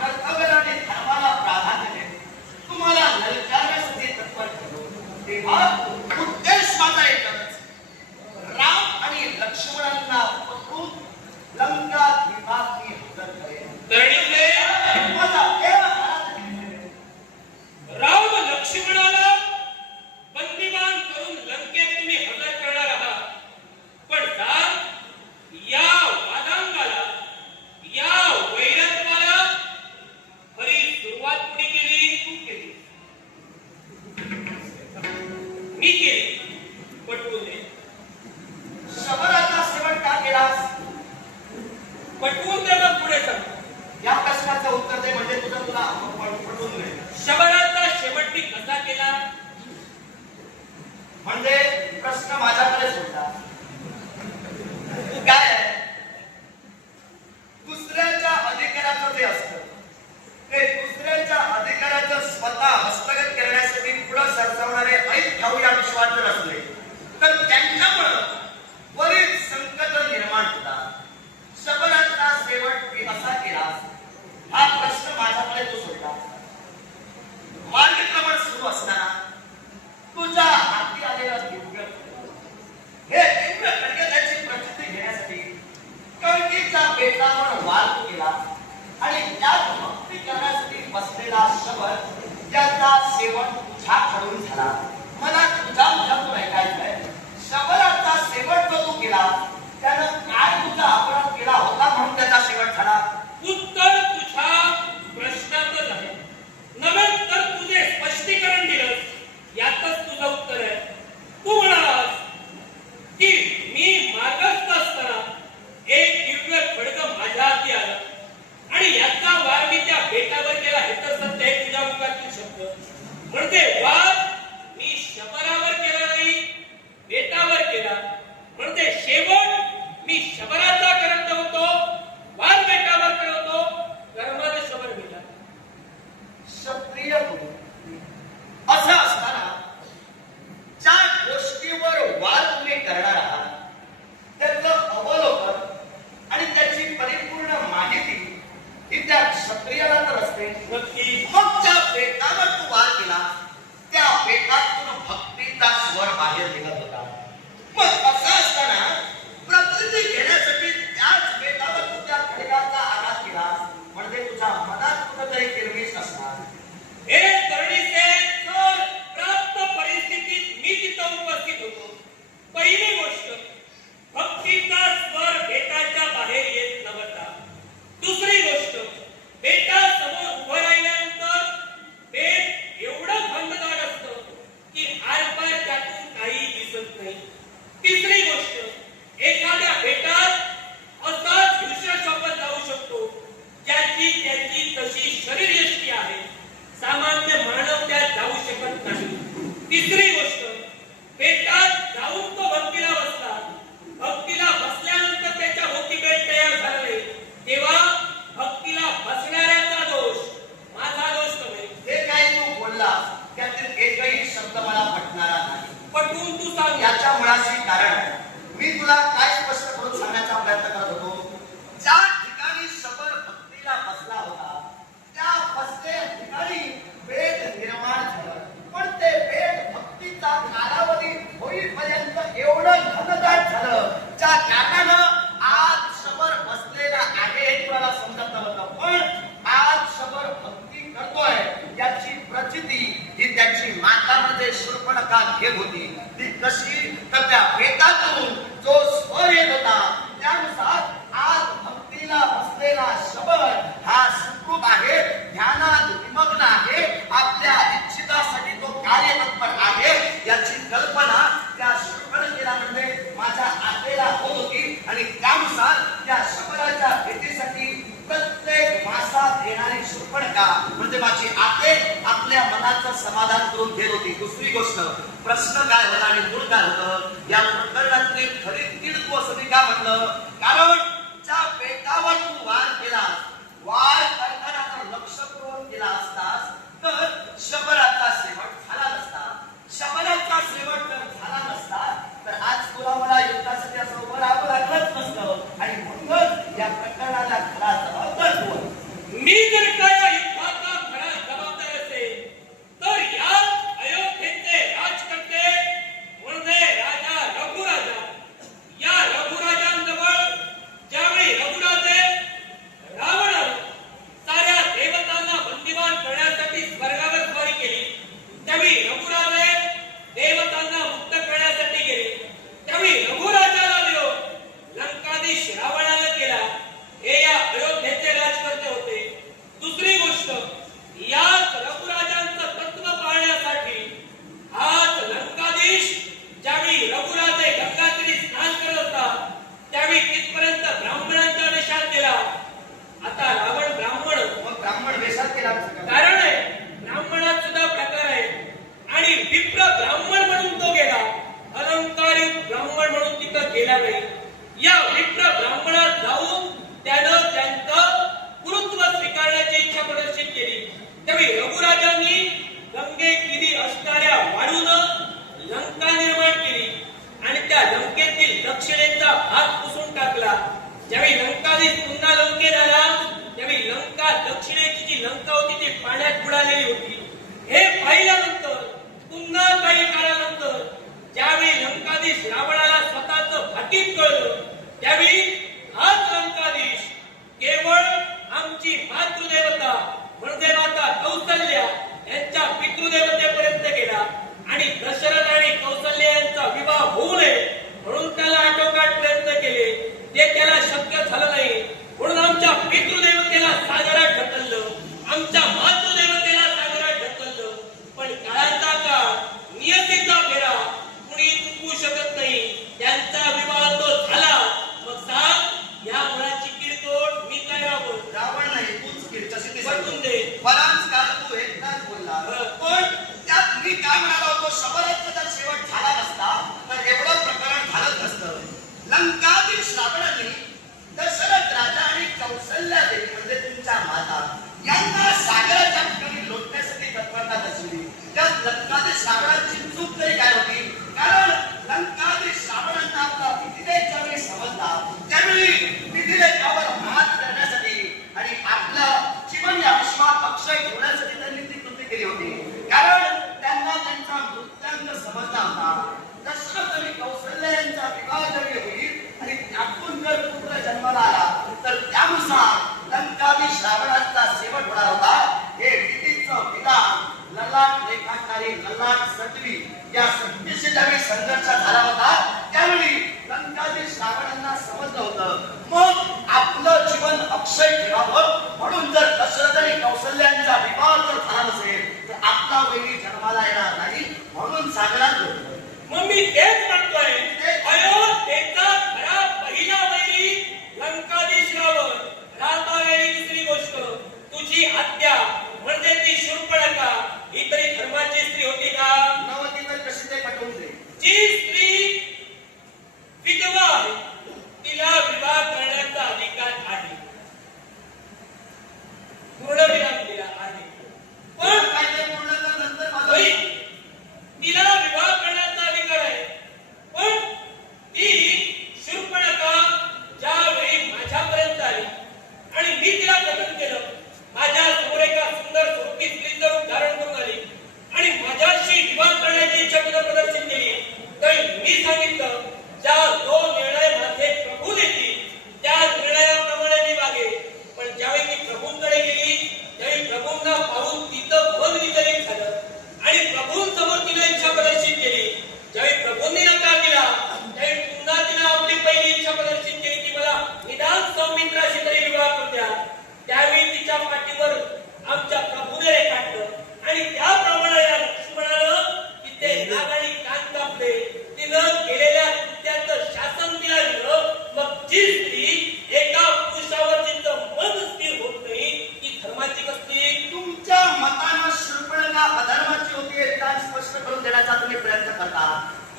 कर्तव्याला आणि धर्माला प्राधान्य देतो, तुम्हाला ललकारण्यासाठी तत्पर ठेवतो, तेव्हा उद्देश माझा एकच, राम आणि लक्ष्मणांना पकडून लंका द्वीपात मी हजर करेन. राम लक्ष्मणाला बंदिवान करून लंकेत तुम्ही हजर करणार आहात, पण या वादांगाला, या वैरत्वाला खरी सुरुवात कुणी केली? तू केली, मी केली, पटवून शबराचा सेवन का केलास? पटवून दे. मग पुढे सांग. या प्रश्नाचं उत्तर दे, म्हणजे तुला पटवून मिळेल. शबराचा शेवट मी कसा केला? म्हणजे प्रश्न माझ्याकडे सोडला. काय आहे, दुसऱ्याच्या अधिकाराचं जे असतं ते दुसऱ्याच्या अधिकाराचं स्वतः हस्तगत करण्यासाठी पुढे सरसावणारे ऐक खाऊ या विश्वात जर असले तर त्यांच्यामुळे बरीच संकट निर्माण होतात. शबराचा शेवट मी असा केला, हा प्रश्न माझ्याकडे तो सोडला. मार्गक्रमण सुरू असताना तुझ्या हाती आलेला दिव्य हे दिव्य खड्ग त्याची प्रचिती घेण्यासाठी कळकीच्या बेटावर वार केला आणि त्यात भक्ती करण्यासाठी बसलेला शबर त्याचा सेवन तुझ्याकडून झाला. मला तुझ्या मुखातून ऐकायचंय, शबराचा शेवट जो तू केला त्यानं काय तुझा अपराध केला होता म्हणून त्याचा शेवट झाला? उत्तर तुझ्या प्रश्नातच आहे, नव्हे तर तुझे स्पष्टीकरण दिलं यातच तुझं उत्तर आहे. तू म्हणालास की मी मार्गस्थ असताना एक दिव्य खड्ग माझ्या हाती आला आणि याचा वार मी त्या बेटावर केला. हे तर सत्य आहे तुझ्या मुखातील शब्द. म्हणजे वार मी शबरावर केला नाही, बेटावर केला. म्हणजे शेवट मी शबराचा करत होतो, वार बेटावर करत होतो, कर्माने शबर गेला. क्षत्रिय असं असताना ज्या गोष्टीवर वाद तुम्ही करणार आहात त्याचं अवलोकन आणि त्याची परिपूर्ण माहिती ही त्या क्षत्रियाला तर असते. मग त्या बेटावर तू वाद केला, त्या बेटातून भक्तीचा स्वर बाहेर निघत होता. मग असं असताना प्रचिती घेण्यासाठी त्याच बेटावर तू त्या खडगाचा आघात केला, म्हणजे तुझ्या मनात कुठेतरी किरमिश असणार. हे तरुणीचे तर प्राप्त परिस्थितीत मी तिथं उपस्थित होतो. पहिली गोष्ट, भक्तीचा स्वर बेटाच्या बाहेर येत नव्हता. दुसरी गोष्ट, बेटा समोर उभं राहिल्यानंतर बेट एवढं थंडगार असतं की आरपार त्यातून काही दिसत नाही. तिसरी गोष्ट, एखाद्या बेटात असाच दृश्य शोभत जाऊ शकतो ज्याची त्याची तशी शरीरयष्टी आहे, सामान्य मानव त्यात जाऊ शकत नाही. तिसरी गोष्ट, बेटात जाऊन तो भक्तीला बसला, भक्तीला बसल्यानंतर त्याच्या होती बेट तयार झाले, तेव्हा भक्तीला बसणाऱ्याचा दोष, माझा दोष नव्हे. हे काय तू बोललास त्यातील एकही शब्द मला पटणारा नाही. पटवून तू सांग. याच्या मुळाशी कारण आहे. मी तुला काय स्पष्ट करून सांगण्याचा प्रयत्न करत होतो, ज्या ठिकाणी शबर भक्तीला बसला होता त्या बसलेल्या ठिकाणी वेद निर्माण झालं, पण ते वेद भक्तीचा कालावधी होईपर्यंत एवढं घनदाट झालं ज्या कारणानं आज शबर बसलेला आहे हे तुला समजत नव्हतं. पण आज शबर भक्ती करतोय याची प्रचिती ही त्याची माता म्हणजे शूर्पणखा घेत होती. ती कशी तर त्या वेदातून जो स्वर येत होता त्यानुसार आज भक्तीला बसलेला शबर हा सुखरूप आहे, ध्यानात निमग्न आहे, आपल्या इच्छितासाठी तो कार्यतत्पर आहे याची कल्पना त्या शूर्पणखेला म्हणजे माझ्या आत्मेला होत होती. आणि त्यानुसार त्या शबराच्या भेटीसाठी प्रत्येक मासात येणारी शूर्पणखा म्हणजे माझी आत्मे आपल्या मनाचं समाधान करून घेत होती. दुसरी गोष्ट, प्रश्न काय होता आणि मूळ काय होतं या प्रकरणातली खरी तीड तू असं मी का म्हणलं, कारण ज्या बेटावर तू वार केलास, वार करताना तर लक्षपूर्वक केला असतास तर शबराचा शेवट झाला नसता. शबराचा शेवट जर झाला नसता तर आज तुला मला युद्धासाठी असं उभं राहावं लागलंच नसतं आणि म्हणूनच या प्रकरणाला खरा जबाबदार तू. मी जर केला असं काय? कारण आहे ब्राह्मणात सुद्धा प्रकार आहे आणि विप्र ब्राह्मण म्हणून तो गेला, अलंकारित ब्राह्मण म्हणून तिथं गेला नाही. या विप्र ब्राह्मणात जाऊन त्यानं त्यांचं गुरुत्व स्वीकारण्याची इच्छा प्रदर्शित केली. त्यावेळी रघुराजांनी गंगेकिरी असणाऱ्या वाळूनं लंका निर्माण केली आणि त्या लंकेतील दक्षिणेचा भाग पुसून टाकला. ज्यावेळी लंकाधीश पुन्हा लंकेत आला त्यावेळी लंका दक्षिणेची जी लंका होती ती पाण्यात बुडालेली होती. हे पाहिल्यानंतर पुन्हा काही काळानंतर ज्यावेळी लंकाधीश रावणाला स्वतःचं भाकीत कळलं त्यावेळी हाच लंकाधीश केवळ आमची मातृदेवता म्हणजे माता कौसल्या यांच्या पितृदेवतेपर्यंत गेला आणि दशरथ आणि कौसल्य यांचा विवाह होऊ नये म्हणून त्याला आटोकाट प्रयत्न केले. ते त्याला शक्य झालं नाही म्हणून आमच्या पितृदेवतेला सागरात ढकललं, आमच्या मातृदेवतेला सागरात ढकललं. पण काळाचा काळ नियतीचा फेरा कुणी चुकवू शकत नाही. त्यांचा विवाह तो झाला. मग सांग या मुलाची किरकोळ मी काय राबवतो? रावण नाही, तूच कीड कशी ती पटवून दे. बराच काळ तू एकटाच बोलला. पण त्यात मी काय म्हणालो होतो, शबराचा जर शेवट झाला नसता तर एवढं प्रकरण झालंच नसतं. लंकाधीश रावणाने दशरथ राजा आणि कौसल्या देवी म्हणजे तुमच्या माता यांना सागराच्या ठिकाणी लोटण्यासाठी तत्परता दर्शवली. त्यात लंकाधीश रावणाची चूक तरी काय होती? कारण लंकाधीश रावणांना आपला विधिलेख ज्यावेळी समजला त्यावेळी विधिलेखावर मात करण्यासाठी आणि आपलं जीवन या विश्वात अक्षय ठेवण्यासाठी त्यांनी ती कृती केली होती. कारण त्यांना त्यांचा मृत्यांक समजला होता. दशरथ आणि कौसल्या यांचा विवाह जरी होईल आणि त्यातून जर पुत्र जन्माला आला तर त्यानुसार लंकाधीश रावणाचा शेवट होणार होता. हे विधीचं विधान ललाट रेखाटणारी ललाट सटवी या सत्तेशी ज्यावेळी संघर्ष झाला होता त्यावेळी लंकाधीश रावणांना समजलं होतं मग आपलं जीवन अक्षय ठेवावं म्हणून जर दशरथ आणि कौसल्यांचा विवाह जर झाला नसेल तर आपला वैरी जन्माला येणार नाही म्हणून सागरात होतं. मग मी तेच म्हणतोय, अयोध्येचा खरा पहिला वैरी लंकाधीश रावण. राहता वेळी दुसरी गोष्ट तुझी हत्या म्हणजे ती शूर्पणखा ही तरी धर्माची स्त्री होती का? नवती तर कशी ते पटवून दे. जी स्त्री विधवा आहे तिला विवाह करण्याचा अधिकार आहे, पूर्णविराम दिला आहे. पण काय ते पूर्ण कर नंतर माझं होईल. तिला विवाह करण्याचा अधिकार आहे पण ती शूर्पणखा ज्यावेळी माझ्यापर्यंत आली आणि मी तिला कथन केलं, माझ्या समोर एका सुंदर स्वरूपी स्त्रीचं रूप धारण करून आली आणि माझ्याशी विवाह करण्याची इच्छा तिनं प्रदर्शित केली तर मी सांगितलं ज्या जो निर्णय माझे प्रभू देतील त्या निर्णयाप्रमाणे मी वागेन. पण ज्यावेळी ती प्रभूंकडे गेली त्यावेळी प्रभूंना पाहून तिचं मन विचलित झालं आणि प्रभूंसमोर तिने इच्छा प्रदर्शित केली. ज्यावेळी प्रभूंनी नकार दिला त्यावेळी पुन्हा तिने आपली पहिली इच्छा प्रदर्शित केली की मला निदान सौमित्राशी तरी विवाह करू द्या. त्यावेळी तिच्या पाठीवर आमच्या प्रभूने रेखाटलं आणि त्याप्रमाणे या लक्ष्मणानं तिथे नाग आणि कान कापले. तिनं केलेल्या कृत्याचं शासन तिला दिलं. मग जी स्त्री एका पुरुषावर तिचं मन स्थिर होत नाही ती धर्माची कसली? तुमच्या मतानं शूर्पणखा अधर्माची होती हे विधान स्पष्ट करून देण्याचा तुम्ही प्रयत्न करता.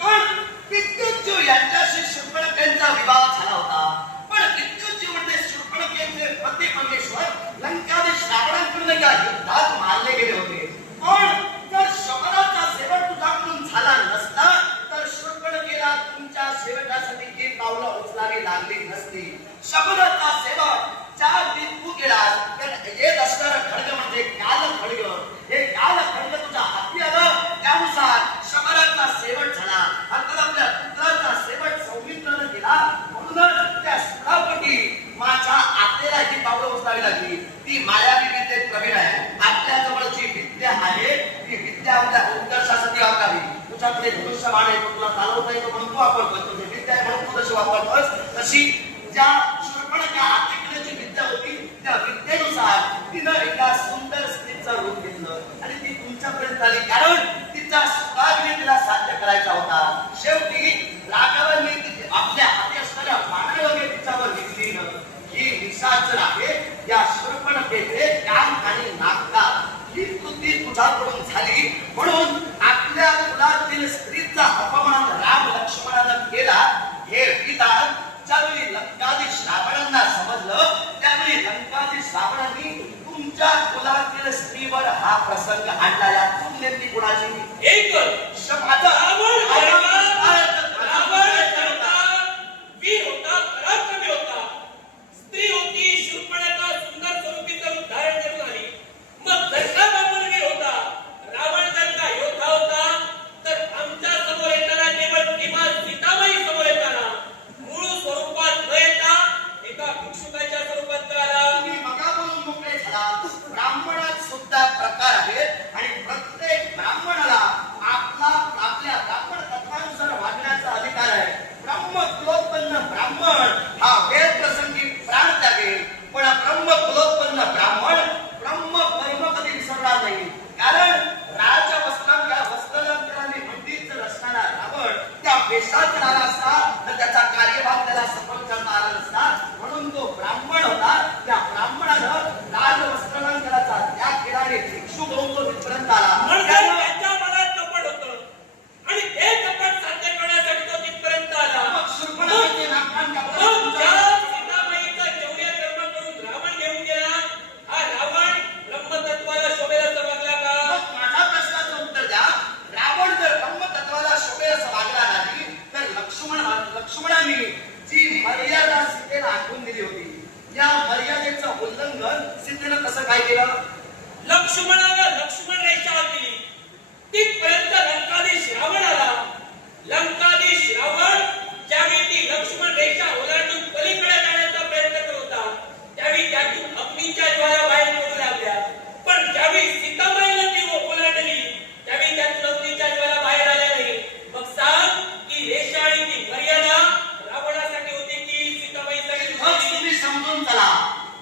पण विद्युतजीव यांच्याशी शूर्पणखेचा विवाह झाला होता. पण विद्युतजीव म्हणजे शूर्पणखेचे पती परमेश्वर लंकाधीश रावणाकडून एका युद्धात मारले गेले होते. पण जर शबराचा शेवट तुझ्याकडून झाला नसता तर शूर्पणखेला तुमच्या शेवटासाठी ही पावलं उचलावी लागली नसती. शबराचा शेवट ज्या तू गेलास तर येत असणारं खड्ग म्हणजे काल खड्ग. हे काल खड्ग तुझ्या हाती आलं त्यानुसार शबराचा शेवट झाला. अर्थात आपल्या पुत्राचा शेवट सौमित्रानं केला म्हणूनच त्या सुरापटी माझ्या आतेला ही पावलं उचलावी लागली. ती मायावी विद्येत प्रवीण आहे. आपल्या जवळ जी विद्या आहे ती विद्या आपल्या उत्कर्षासाठी वापरावी. तुझ्याकडे धनुष्यबाण आहे तुला चालवता येतो म्हणून तू वापरतोस. तुझी विद्या आहे म्हणून तू तशी वापरतोस. तशी ज्या शूर्पणखा हातीकडे जी विद्या होती त्या विद्येनुसार तिनं एका सुंदर स्त्रीचं रूप घेतलं आणि ती तुमच्यापर्यंत आली कारण तिचा सुखाग्नी तिला साध्य करायचा होता. शेवटी राघवांनी आपल्या हाती असणाऱ्या बाणा वगैरे तिच्यावर विकली. ही निशाचर आहे या शूर्पणखेचे कान आणि नाक अफामातील स्त्रीवर हा प्रसंग आणला, यातून नेमकी कुणाची एकच क्षमाचा रावण करता वीर होता, पराक्रमी होता. स्त्री होती, शूर्पणखा सुंदर स्वरूपीचं रूप धारण करून आली. मग जर का रावण वीर होता, रावण जर का योद्धा होता, तर आमच्या समोर येताना केवळ किमान सीताबाई समोर येताना मूळ स्वरूपात न येता एका भिक्षुकाच्या स्वरूपात का आला? तुम्ही मगा बोलून मोकळे झाला. ब्राह्मणात सुद्धा प्रकार आहेत आणि प्रत्येक ब्राह्मणाला आपल्या ब्राह्मण तत्वानुसार वागण्याचा अधिकार आहे. ब्रह्मकुलोत्पन्न ब्राह्मण हा वेळ प्रसंगी प्राण त्यागेल, पण ब्रह्मकुलोत्पन्न ब्राह्मण ब्रह्म कर्म कधी विसरणार नाही. कारण राजवस्त्रांच्या वस्त्रालंकाराने मंडित जर असणारा रावण त्या वेशात आला असता तर त्याचा कार्यभाग त्याला सफल करता आला नसता. म्हणून तो ब्राह्मण होता. त्या ब्राह्मणानं राजवस्त्रालंकाराचा त्याग केला आणि भिक्षू म्हणून तो तिथपर्यंत आला. म्हणजे त्याच्या मनात कपट होतं आणि ते कपट साध्य करण्यासाठी तो तिथपर्यंत आला. मग शूर्पणखेचे नागपान मग कापलं. ज्या सीताबाईचं चौर्य कर्म करून रावण घेऊन गेला, हा रावण ब्रह्मतत्वाला शोभेल असं वागला का? मग माझ्या प्रश्नाचं उत्तर द्या. रावण जर ब्रह्मतत्वाला शोभेल असं वागला नाही तर लक्ष्मणाने जी मर्यादा सीतेला आखून दिली होती, या मर्यादेचं उल्लंघन सीतेनं कसं काय केलं? लक्ष्मणाला लक्ष्मण रेषा आखली. तिथपर्यंत लंकाधीश रावण आला. लंकाधीश रावण ज्यावेळी ती लक्ष्मण रेषा ओलांडून पलीकडे जाण्याचा प्रयत्न करत होता, त्यावेळी त्यातून अग्नीच्या ज्वाला बाहेर पडू लागल्या. पण ज्यावेळी सीताबाईने ती ओलांडली, त्यावेळी त्यातून अग्नीच्या ज्वाला बाहेर आल्या नाही. मग सांग, ती रेषा आणि ती मर्यादा रावणासाठी होती की सीताबाईसाठी मग होती? तुम्ही समजून चला.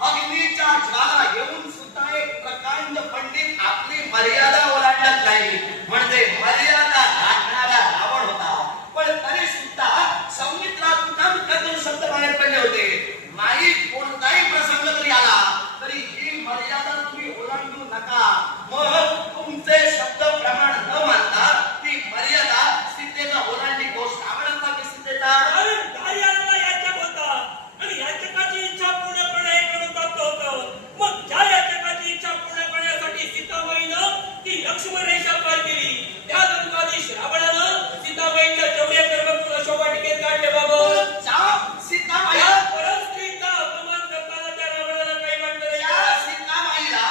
अग्नीच्या ज्वाला येऊन सुद्धा एक प्रकांड पंडित आपली मर्यादा ओलांडत नाही, म्हणजे मर्यादा राखणारा रावण होता. पण तरी सुद्धा संगीतरातून त्यातून शब्द बाहेर पडले होते. नाही, कोणताही प्रसंग जरी आला तरी ही मर्यादा तुम्ही ओलांडू नका. मग तुमचे शब्द प्रमाण न मानता ती मर्यादा सीतेला ओलांडली. दोष रावणाचा की सीतेचा? कारण कार्याला याचक होता आणि याचकाची इच्छा पूर्ण करणे हे कर्तव्य होतं. मग ज्या याचकाची इच्छा पूर्ण करण्यासाठी सीताबाईनं ती लक्ष्मण रेषा पार केली, त्या लंकाधीश रावणानं सीताबाईच्या चौर्य कर्म करून शोभाटिकेत काढले. बाबा, सीताबाई या परस्त्रीचा अपमान करताना त्या रावणाला काही वाटलं नाही त्या का? सीताबाईला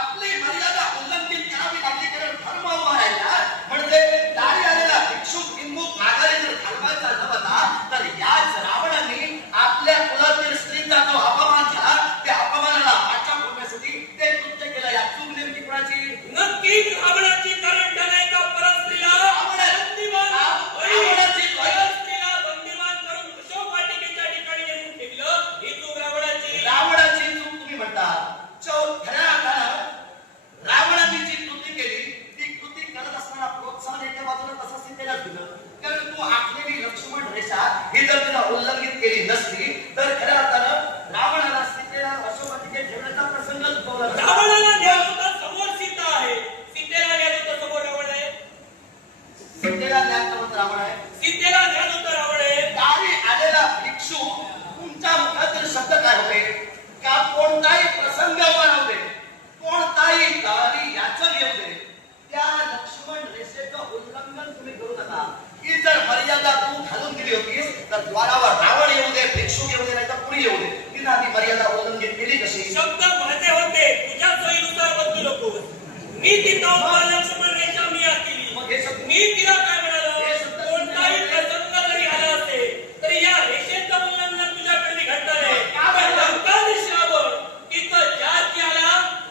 आपली मर्यादा उल्लंघित करावी लागली, कारण धर्म उभा राहिला. म्हणजे दारी आलेला भिक्षुक हिंदूत माघारी जर घालवायचा न होता तर याच रावणाने आपल्या कुलातील स्त्रीचा जो अपमान झाला, त्या अपमानाला वाचा फोडण्यासाठी ते कृत्य केलं. या चूक नेमकी कुणाची? नक्कीच रावणाची. कारण त्याने एका परस्त्रीला बंदिवान करून अशोक वाटिकेच्या ठिकाणी नेमून ठेवलं. ही चूक रावणाची. रावणाची चूक तुम्ही म्हणता. खऱ्या अर्थानं रावणाने जी कृती केली ती कृती करत असताना प्रोत्साहन एका बाजूला तसं सीतेलाच दिलं. कारण तू आखलेली लक्ष्मण रेषा ही जर तिला उल्लंघित केली नसती तर खऱ्या अर्थानं रावणाला सीतेला अशोक वाटिकेत ठेवण्याचा प्रसंग उद्भवला नसता. रावणाला ज्ञान होतं समोर सीता आहे, सीतेला ज्ञान होतं समोर रावण आहे. सीतेला ज्ञान नव्हतं रावण आहे. सीतेला ज्ञान होतं रावण आहे. दारी आलेला भिक्षू तुमच्या मुखातील शब्द काय होते? का कोणताही प्रसंग उभा नव्हते, कोणताही दारी याचक येऊ दे, त्या लक्ष्मण रेषेचं उल्लंघन तुम्ही करू नका. ही जर मर्यादा तू घालून दिली होतीस तर द्वारावर रावण येऊ दे, भिक्षुक येऊ दे, नाही तर कुणी येऊ दे, तिने ती मर्यादा उल्लंघित केली कशी? शब्द माझे होते, तुझ्या सोयीनुसार बदलू नकोस. मी तिथं उभा लक्ष्मण रेषा मी आखली. मग हे शब्द मी तिला काय म्हणालो? हे शब्द कोणताही प्रसंग जरी आला असेल तरी या रेषेचं उल्लंघन तुझ्याकडे घडणार आहे. का पण बरं? लंकाधीश रावण तिथं जाती आला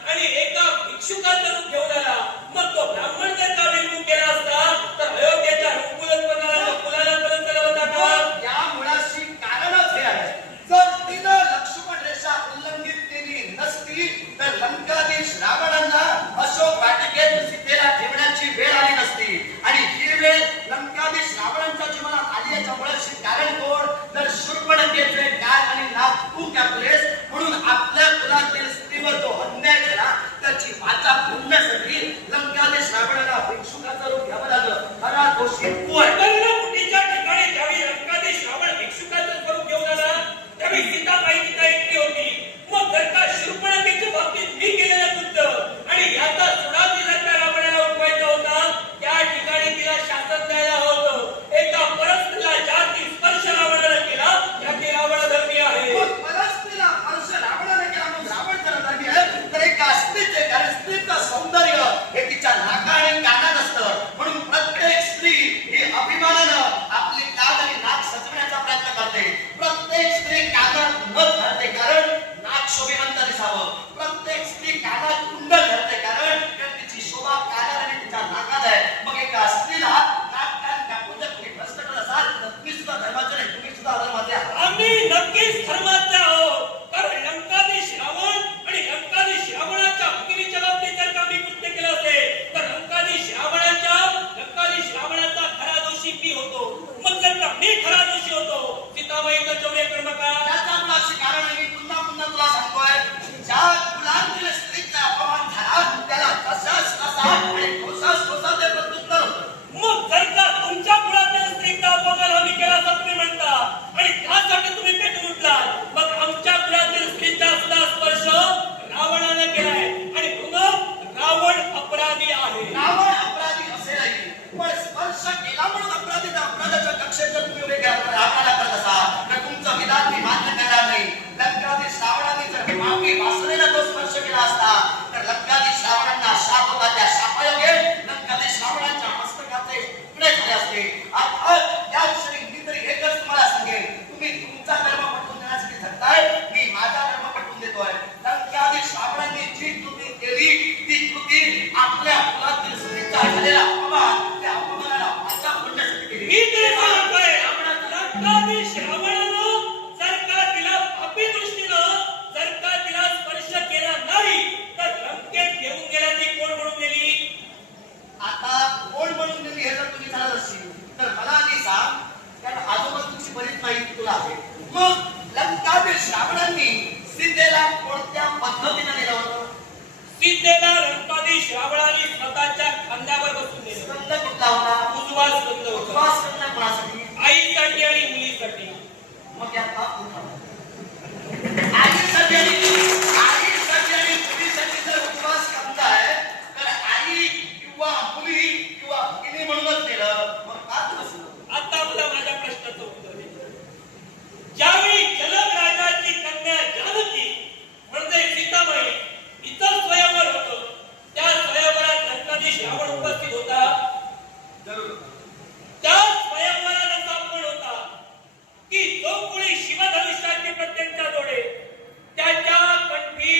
आणि एका भिक्षुकाचं रूप घेऊन आला. मग तो ब्राह्मण जर का विमुख केला असता तर अयोध्येच्या रूपकुलत्पणाला फुलाला पर्यंत केला होता का? या मुळाशी कारणच हे आहे. जर तिनं लक्ष्मण रेषा उल्लंघित केली नसती तर लंकाधीश रावणांना अशोक वाटिकेत सीतेला ठेवण्याची वेळ आली नसती. आणि ही वेळ लंकाधीश रावणांच्या जीवनात आली याच्या मुळाशी कारण कोण? तर शूर्पणखेचे गाय आणि नाक तू कापलेस म्हणून आपल्या कुलातील स्त्रीवर जो अन्याय केला त्याची वाचा फोडण्यासाठी लंकाधीश रावणाला भिक्षुकाचं रूप घ्यावं लागलं. खरा दोषी तू आहे. कर्णकुटीच्या ठिकाणी ज्यावेळी लंकाधीश रावण भिक्षुकाचं स्वरूप घेऊन आला त्यावेळी सीताबाई तिथं एकटी होती. मग जर का शूर्पणखेच्या बाबतीत मी केलेलं कृत्य आणि खांद्यावर बसून नेलं. स्कंद कुठला होता? उजवा स्कंद होता. उजवा स्कंद कोणासाठी? आईसाठी आणि मुलीसाठी. मग यात पाप कुठला? आईसाठी आणि मुलीसाठी जर उजवा स्कंद आहे तर आई किंवा मुली किंवा भगिनी म्हणूनच नेलं, मग पाप नसलं. आता मला माझ्या प्रश्नाचं उत्तर दे. ज्यावेळी जनक राजाची कन्या जानकी म्हणजे सीताबाई इतर स्वयंवर होतं, त्या स्वयंवरात लंकाधीश रावण उपस्थित होता. जरूर. त्या स्वयंवरात असा पण होता की जो कोणी शिवधनुष्याचे प्रत्यंचा जोडे त्याच्या कंठी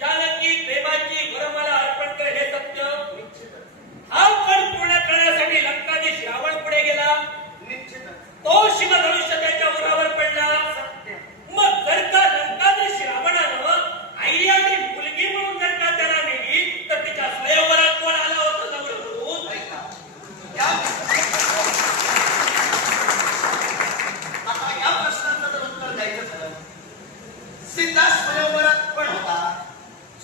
जानकी प्रेमाची वरमाला अर्पण करे हे सत्य. हा पण पूर्ण करण्यासाठी लंकाधीश रावण पुढे गेला. निश्चितच. तो शिवधनुष्य त्याच्या उरावर पडला. सत्य. मग जर का लंकाधीश रावणानं आईची मुलगी म्हणून जर का त्याला नेली तर तिच्या स्वयंवरात कोण आला होता जवळ म्हणून? ऐका. आता या प्रश्नाचं जर उत्तर द्यायचं झालं, सीता स्वयंवरात पण होता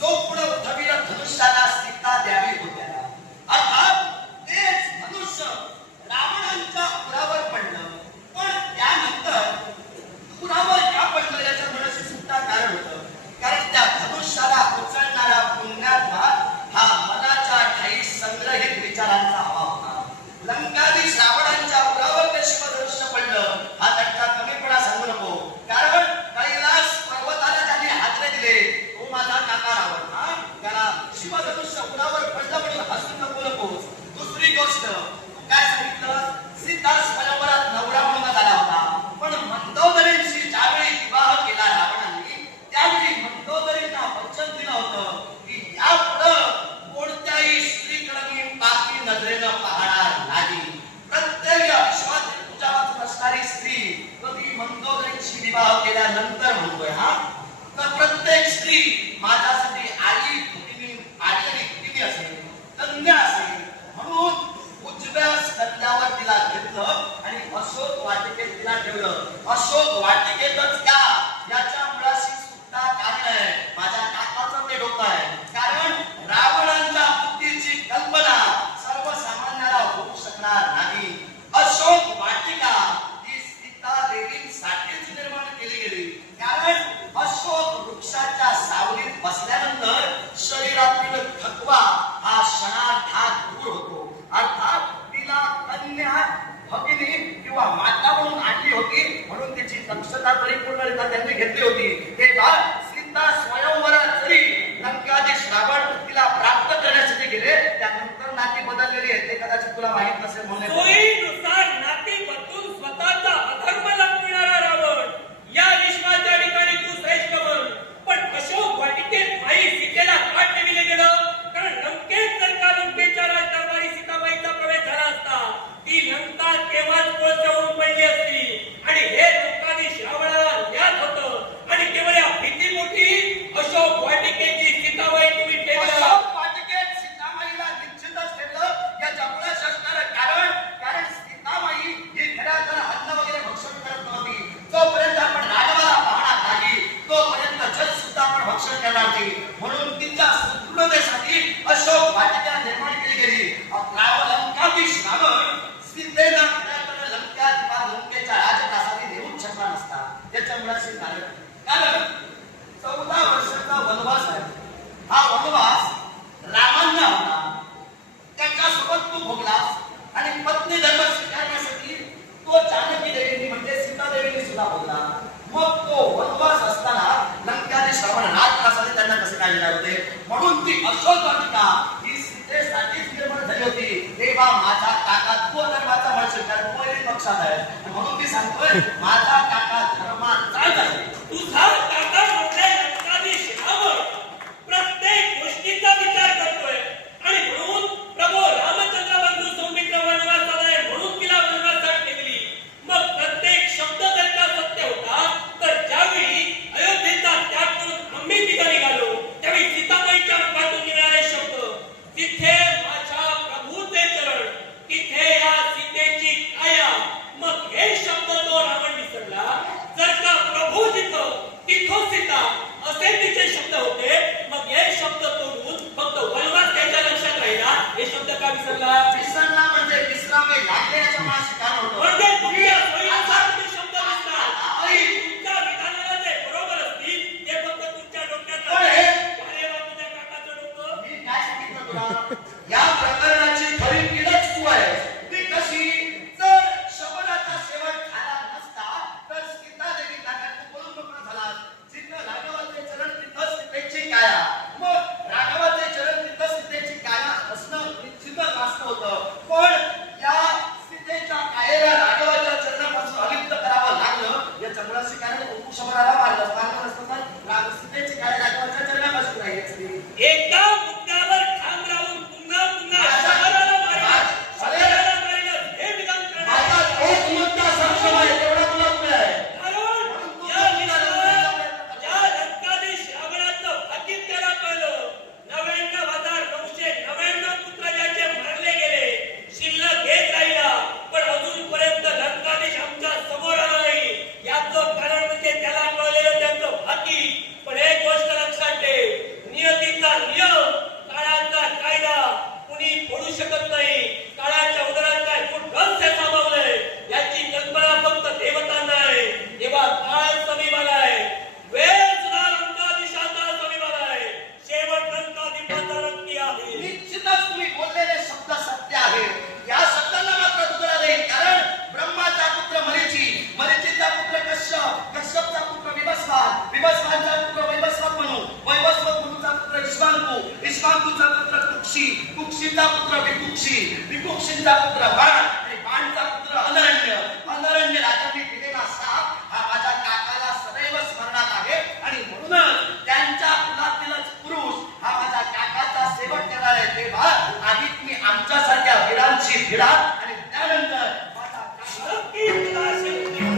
जो पुढे उद्धवीला धनुष्याला सीता द्यावी होत्या. अर्थात तेच धनुष्य रावणांच्या उरावर पडलं, पण त्यानंतर उरावर का पडलं याचं म्हणण्याची सुद्धा कारण होतं. कारण त्या धनुष्याला उचलणारा पुण्यात्मा हा मनाच्या ठाई संग्रहित विचारांचा हवा होता. लंकाधीश रावणांच्या उरावर ते शिवधनुष्य पडलं हा त्यांचा कमीपणा सांगू नको. कारण कैलास पर्वताला ज्यांनी हातले दिले तो माझा काका रावण. हा त्याला शिवधनुष्य उरावर पडलं म्हणून हसू नकोस. दुसरी गोष्ट तू काय सांगितलं, सीता स्वयंवरात नवरा म्हणून आला होता, पण मंदोदरींशी ज्यावेळी विवाह केला रावणाने त्यावेळी मंदोदरींना वचन दिलं होतं की यापुढं कोणत्याही स्त्रीकडे मी पापी नजरेनं पाहणार नाही. प्रत्येक विश्वात तुझ्या वाचून असणारी स्त्री कधी मंदोदरींशी विवाह केल्यानंतर म्हणतोय हा, तर प्रत्येक स्त्री माझ्यासाठी आई भगिनी आणि भगिनी असेल, कन्या असेल. म्हणून उजव्या स्कंद्यावर तिला घेतलं आणि अशोक वाटिकेत तिला ठेवलं. अशोक वाटिकेतच का याच्या मुळाशी सुद्धा कारण आहे. माझ्या काकाचं ते डोकं आहे. कारण रावणांच्या बुद्धीची कल्पना सर्वसामान्याला होऊ शकणार नाही. अशोक वाटिका ही सीता देवींसाठीच निर्माण केली गेली. कारण अशोक वृक्षाच्या सावलीत बसल्यानंतर शरीरातील थकवा हा क्षणार्धात दूर होतो. अर्थात तिला कन्या भगिनी किंवा माता म्हणून आणली होती म्हणून तिची दक्षता परिपूर्णरित्या त्यांनी घेतली होती. हे बाळ सीता स्वयंवरात जरी लंकाधीश रावण तिला प्राप्त करण्यासाठी गेले त्यानंतर नाती बदललेली आहे ते कदाचित तुला माहित नसेल म्हणून. सोयीनुसार नाती बदलून स्वतःचा अधर्म लपविणारा रावण या विश्वाच्या ठिकाणी तू श्रेष्ठ म्हण. पण अशोक वाटिकेत आई सीतेला का ठेवले गेलं? कारण लंकेत जर का लंकेच्या राजदरबारी सीताबाईचा प्रवेश झाला असता ती लंका तेव्हाच कोळशावरून पडली असती आणि हे लंकाधीश रावणाला ज्ञात होतं आणि केवळ या भीतीपोटी अशोक वाटिकेची सीताबाई तुम्ही ठेवलं. अशोक वाटिकेत सीताबाईला निश्चितच ठेवलं या जगण्यास असणारं कारण सीताबाई ही घराचं अन्न वगैरे भक्षण करत नव्हती. जोपर्यंत आपण राघवाला पाहणार नाही तोपर्यंत जल सुद्धा आपण भक्षण करणार नाही. म्हणून तिच्या सुदृढतेसाठी अशोक वाटिका निर्माण केली गेली. लंकाधीश रावण सीतेला लंकेच्या राजप्रासादी नेऊन शकला नसता. त्याच्या मुळाशी कारण 14 वर्षाचा वनवास आहे. हा वनवास रामांना होता, त्याच्यासोबत तू भोगलास आणि पत्नी धर्म स्वीकारण्यासाठी तो जानकी देवींनी म्हणजे सीता देवींनी सुद्धा भोगला. मग तो वनवास असताना लंकाधीश रावण राजप्रासादी त्यांना कसे काय देणार होते? म्हणून ती अशोक वाटिका ही सीतेसाठीच निर्माण झाली होती. तेव्हा माझा काका तो धर्माचा म्हणशील कारण पहिली पक्षात आहे म्हणून ती सांगतोय माझा काका धर्माचाच आहे. तुझा काका म्हणजे लंकाधीश रावण प्रत्येक गोष्टीचा विचार करतोय आणि म्हणून प्रभू रामचंद्र बंधू सौमित्र वनवासात आहे म्हणून तिला वनवासात ठेवली. मग प्रत्येक शब्द जर का सत्य होता तर ज्यावेळी अयोध्येचा त्याग करून आम्ही तिथे निघालो त्यावेळी सीताबाईच्या मुखातून निघाले शब्द तिथे माझ्या प्रभूचे चरण तिथे या सीतेची काया. मग हे शब्द तो रावण विसरला. जर का प्रभू जिथं तिथं सीता तुला या प्रकरणाची खरी किडच तू आहे. ती कशी? जर शबराचा शेवट झाला नसता तर सीता देवी नाकात पळून मोकळा झाला. जिथं राघवाचे चरण तिथं सीतेची काया. मग राघवाचे चरण तिथं सीतेची काया असणं निश्चितच असं होतं. पण या सीतेच्या कायेला राघवाच्या चरणापासून अलिप्त करावं लागलं. या चंद्राशी कारण तू शबराला मारलं नसतं तर सीतेची काया राघवाच्या चरणापासून राहिली असती. एका मुद्द्यावर ठाम राहून पुन्हा पुन्हा शबराला मारलं, शबराला मारलं हे विधान करणार. माझा तोच मुद्दा सक्षम आहे तेवढा तुला पुढे आहे. कारण या विश्वात ज्या लंकाधीश रावणाचं भाकीत त्याला कळलं. 99,999 पुत्र ज्याचे मारले गेले, शिल्लक एक राहिला. पण अजूनपर्यंत लंकाधीश आमच्या समोर आला नाही. याचं कारण म्हणजे त्याला कळलेलं त्यांचं भाकीत. पण एक गोष्ट लक्षात ठेव, नियतीचा नियम, काळाचा कायदा कुणी फोडू शकत नाही. काळाच्या उदरात काय खूप रहस्य सामावलंय याची कल्पना फक्त देवतांना आहे. तेव्हा काळ समीप आलाय, वेळ सुद्धा लंकाधीशाचा समीप आलाय. शेवट लंकाधीशाचा नक्की आहे. निश्चितच तुम्ही बोललेले शब्द सत्य आहे. या शब्दांना मात्र दुजोरा देईल. कारण ब्रह्माचा पुत्र मरीची, मरीचीचा पुत्र कश्यप, कश्यपचा पुत्र विवस्वान, विवस्वानचा पुत्र वैवस्वत म्हणू, वैवस्वत म्हणूचा पुत्र इश्वांकू, इश्वांकूचा पुत्र कुक्षी, कुक्षीचा पुत्र विकुक्षी, विकुक्षीचा पुत्र बाण आणि बाणचा पुत्र अनरण्य. अनरण्य राजांनी दिलेला शाप हा माझ्या काकाला सदैव स्मरणात आहे आणि म्हणूनच त्यांच्या कुलातीलच पुरुष हा माझ्या काकाचा सेवक करणार आहे. तेव्हा आधी तुम्ही आमच्यासारख्या वीरांची भिडा आणि त्यानंतर माझा काका नक्की तुला शक्ती आहे.